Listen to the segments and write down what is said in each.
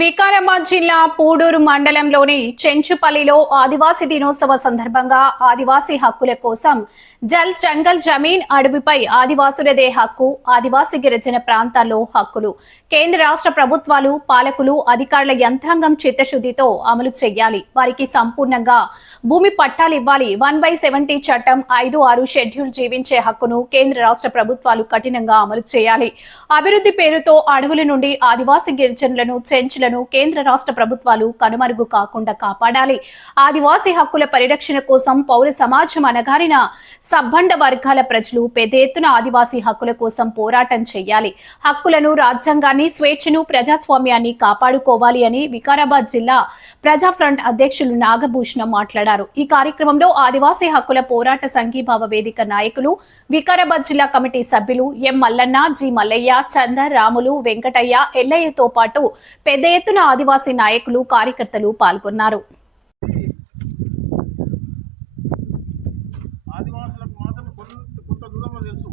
వికారాబాద్ జిల్లా పూడూరు మండలంలోని చెంచుపల్లిలో ఆదివాసీ దినోత్సవ సందర్భంగా ఆదివాసీ హక్కుల కోసం జల్ జంగల్ జమీన్ అడవిపై ఆదివాసులదే హక్కు, ఆదివాసీ గిరిజన ప్రాంతాల్లో హక్కులు కేంద్ర రాష్ట్ర ప్రభుత్వాలు, పాలకులు, అధికారుల యంత్రాంగం చిత్తశుద్ధితో అమలు చేయాలి. వారికి సంపూర్ణంగా భూమి పట్టాలు ఇవ్వాలి. 1/70 చట్టం 5(6) షెడ్యూల్ జీవించే హక్కును కేంద్ర రాష్ట్ర ప్రభుత్వాలు కఠినంగా అమలు చేయాలి. అభివృద్ధి పేరుతో అడవుల నుండి ఆదివాసీ గిరిజనులను కేంద్ర రాష్ట్ర ప్రభుత్వాలు కనుమరుగు కాకుండా కాపాడాలి. ఆదివాసీ హక్కుల పరిరక్షణ కోసం పౌర సమాజం అనగారిన సబ్బండ వర్గాల ప్రజలు పెద్ద ఎత్తున ఆదివాసీ హక్కుల కోసం పోరాటం చేయాలి. హక్కులను, రాజ్యాంగాన్ని, స్వేచ్ఛను, ప్రజాస్వామ్యాన్ని కాపాడుకోవాలి అని వికారాబాద్ జిల్లా ప్రజా ఫ్రంట్ అధ్యక్షులు నాగభూషణం మాట్లాడారు. ఈ కార్యక్రమంలో ఆదివాసీ హక్కుల పోరాట సంఘీభావ వేదిక నాయకులు, వికారాబాద్ జిల్లా కమిటీ సభ్యులు ఎం మల్లన్న, జి మల్లయ్య, చందర్, రాములు, వెంకటయ్య, ఎల్లయ్యతో పాటు పెద్ద ఎత్తున ఆదివాసీ నాయకులు, కార్యకర్తలు పాల్గొన్నారు. ఆదివాసులకు మాత్రం కొంత దూరంలో తెలుసు.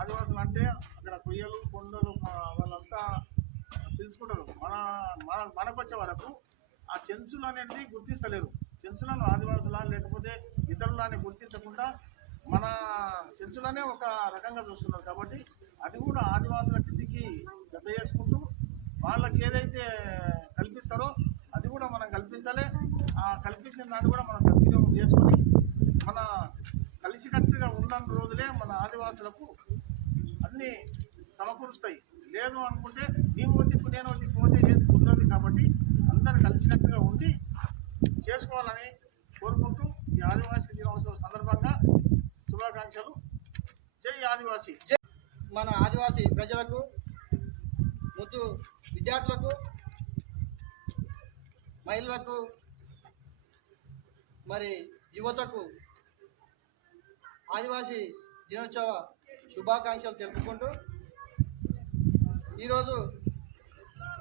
ఆదివాసులు అంటే అక్కడ కొయ్యలు, కొండలు వాళ్ళంతా తెలుసుకుంటారు. మనకు వచ్చే వరకు ఆ చెంచులు అనేది గుర్తిస్తలేరు. చెంచులను ఆదివాసులా లేకపోతే ఇతరులని గుర్తించకుండా మన చెంచులనే ఒక రకంగా చూస్తున్నారు. కాబట్టి అది కూడా ఆదివాసుల కిందికి జత చేసుకుంటూ వాళ్ళకి ఏదైతే కల్పిస్తారో అది కూడా మనం కల్పించాలి. ఆ కల్పించిన దాన్ని కూడా మనం సద్వినియోగం చేసుకొని మన కలిసికట్టుగా ఉన్న రోజులే మన ఆదివాసులకు అన్నీ సమకూరుస్తాయి. లేదు అనుకుంటే నీవు వద్దిప్పు నేను వద్దిప్పు పోతే ఏది కుదరదు. కాబట్టి అందరూ కలిసికట్టుగా ఉండి చేసుకోవాలని కోరుకుంటూ ఈ ఆదివాసీ దినోత్సవం సందర్భంగా శుభాకాంక్షలు. జై ఆదివాసీ. మన ఆదివాసీ ప్రజలకు, ముద్దు విద్యార్థులకు, మహిళలకు, మరి యువతకు ఆదివాసీ దినోత్సవ శుభాకాంక్షలు తెలుపుకుంటూ ఈరోజు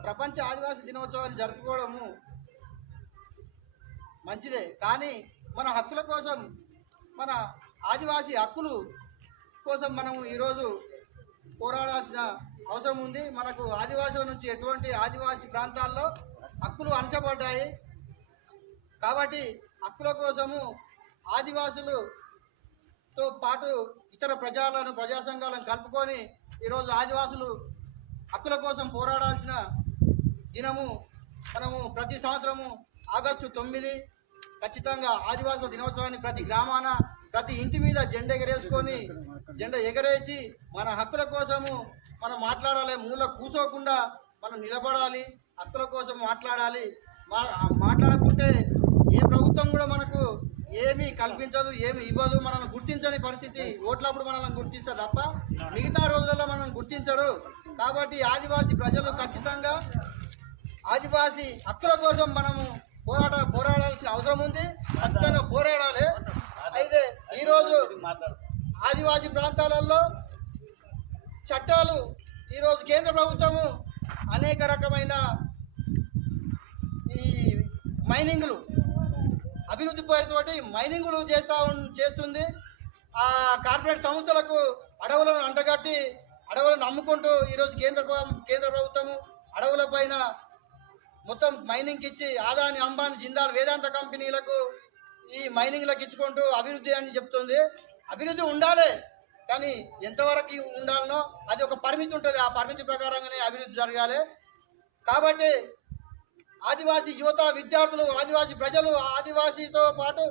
ప్రపంచ ఆదివాసీ దినోత్సవాన్ని జరుపుకోవడము మంచిదే. కానీ మన హక్కుల కోసం, మన ఆదివాసీ హక్కులు కోసం మనం ఈరోజు పోరాడాల్సిన అవసరం ఉంది. మనకు ఆదివాసుల నుంచి ఎటువంటి ఆదివాసీ ప్రాంతాల్లో హక్కులు అంచబడ్డాయి. కాబట్టి హక్కుల కోసము ఆదివాసులతో పాటు ఇతర ప్రజా సంఘాలను కలుపుకొని ఈరోజు ఆదివాసులు హక్కుల కోసం పోరాడాల్సిన దినము. మనము ప్రతి సంవత్సరము ఆగస్టు 9 ఖచ్చితంగా ఆదివాసుల దినోత్సవాన్ని ప్రతి గ్రామాన, ప్రతి ఇంటి మీద జెండా ఎగరేసి మన హక్కుల కోసము మనం మాట్లాడాలి. మూల కూసోకుండా మనం నిలబడాలి. హక్కుల కోసం మాట్లాడాలి. మాట్లాడకుంటే ఏ ప్రభుత్వం కూడా మనకు ఏమీ కల్పించదు, ఏమి ఇవ్వదు. మనల్ని గుర్తించని పరిస్థితి. ఓట్లప్పుడు మనల్ని గుర్తిస్తారు తప్ప మిగతా రోజులలో మనల్ని గుర్తించరు. కాబట్టి ఆదివాసీ ప్రజలు ఖచ్చితంగా ఆదివాసీ హక్కుల కోసం మనము పోరాడాల్సిన అవసరం ఉంది. ఖచ్చితంగా పోరాడాలి. అయితే ఈరోజు ఆదివాసీ ప్రాంతాలలో చట్టాలు, ఈరోజు కేంద్ర ప్రభుత్వము అనేక రకమైన ఈ మైనింగ్లు, అభివృద్ధి పేరుతోటి మైనింగ్లు చేస్తుంది. ఆ కార్పొరేట్ సంస్థలకు అడవులను అంటగట్టి అడవులను అమ్ముకుంటూ ఈరోజు కేంద్ర ప్రభుత్వము అడవుల పైన మొత్తం మైనింగ్కి ఇచ్చి ఆదాని, అంబానీ, జిందాల్, వేదాంత కంపెనీలకు ఈ మైనింగ్లకు ఇచ్చుకుంటూ అభివృద్ధి అని చెప్తుంది. అభివృద్ధి ఉండాలి, కానీ ఎంతవరకు ఉండాలనో అది ఒక పరిమితి ఉంటుంది. ఆ పరిమితి ప్రకారంగానే అభివృద్ధి జరగాలి. కాబట్టి ఆదివాసీ యువత, విద్యార్థులు, ఆదివాసీ ప్రజలు, ఆదివాసీతో పాటు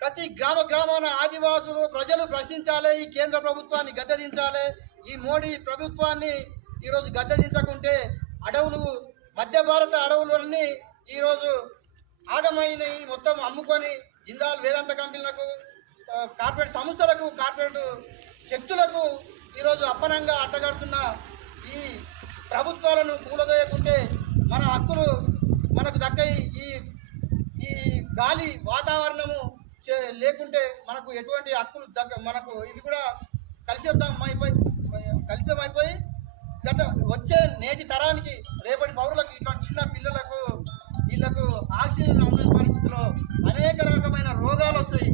ప్రతి గ్రామాన ఆదివాసులు ప్రజలు ప్రశ్నించాలి. ఈ కేంద్ర ప్రభుత్వాన్ని గద్దెదించాలి. ఈ మోడీ ప్రభుత్వాన్ని ఈరోజు గద్దెదించకుంటే అడవులు, మధ్య భారత అడవులన్నీ ఈరోజు ఆగమైనవి. మొత్తం అమ్ముకొని జిందాల్, వేదాంత కంపెనీలకు, కార్పొరేట్ సంస్థలకు, కార్పొరేట్ శక్తులకు ఈరోజు అప్పనంగా అడ్డగడుతున్న ఈ ప్రభుత్వాలను కూలదోయకుంటే మన హక్కులు మనకు దక్కయి. ఈ గాలి వాతావరణము లేకుంటే మనకు ఎటువంటి హక్కులు మనకు ఇవి కూడా కలుషితమైపోయి వచ్చే నేటి తరానికి, రేపటి పౌరులకు, ఇట్లాంటి చిన్న పిల్లలకు, వీళ్ళకు ఆక్సిజన్ అందని పరిస్థితిలో అనేక రకమైన రోగాలు వస్తాయి.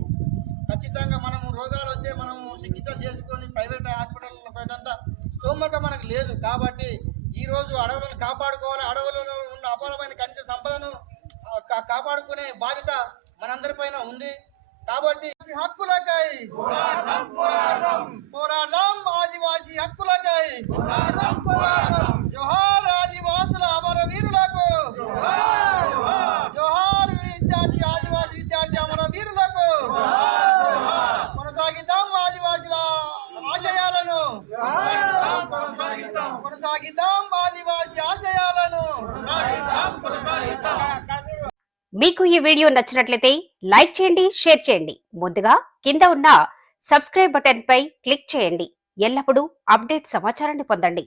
ఖచ్చితంగా మనము రోగాలు వస్తే మనము చికిత్స చేసుకొని ప్రైవేట్ హాస్పిటల్లో పోయేటంత స్తోమత మనకు లేదు. కాబట్టి ఈ రోజు అడవులను కాపాడుకోవాలి. అడవులలో ఉన్న అపారమైన ఖనిజ సంపదను కాపాడుకునే బాధ్యత మనందరిపైన ఉంది. కాబట్టి హక్కులకై పోరాడదాం, ఆదివాసీ హక్కులకై జోహార్ ఆదివాసుల అమరవీరులకు, జోహార్ విద్యార్థి ఆదివాసీ విద్యార్థి అమరవీరులకు. కొనసాగిద్దాం ఆదివాసుల ఆశయాలను, కొనసాగిద్దాం ఆదివాసీ ఆశయాలను. మీకు ఈ వీడియో నచ్చినట్లయితే లైక్ చేయండి, షేర్ చేయండి. ముందుగా కింద ఉన్న సబ్స్క్రైబ్ బటన్ పై క్లిక్ చేయండి. ఎల్లప్పుడూ అప్డేట్ సమాచారాన్ని పొందండి.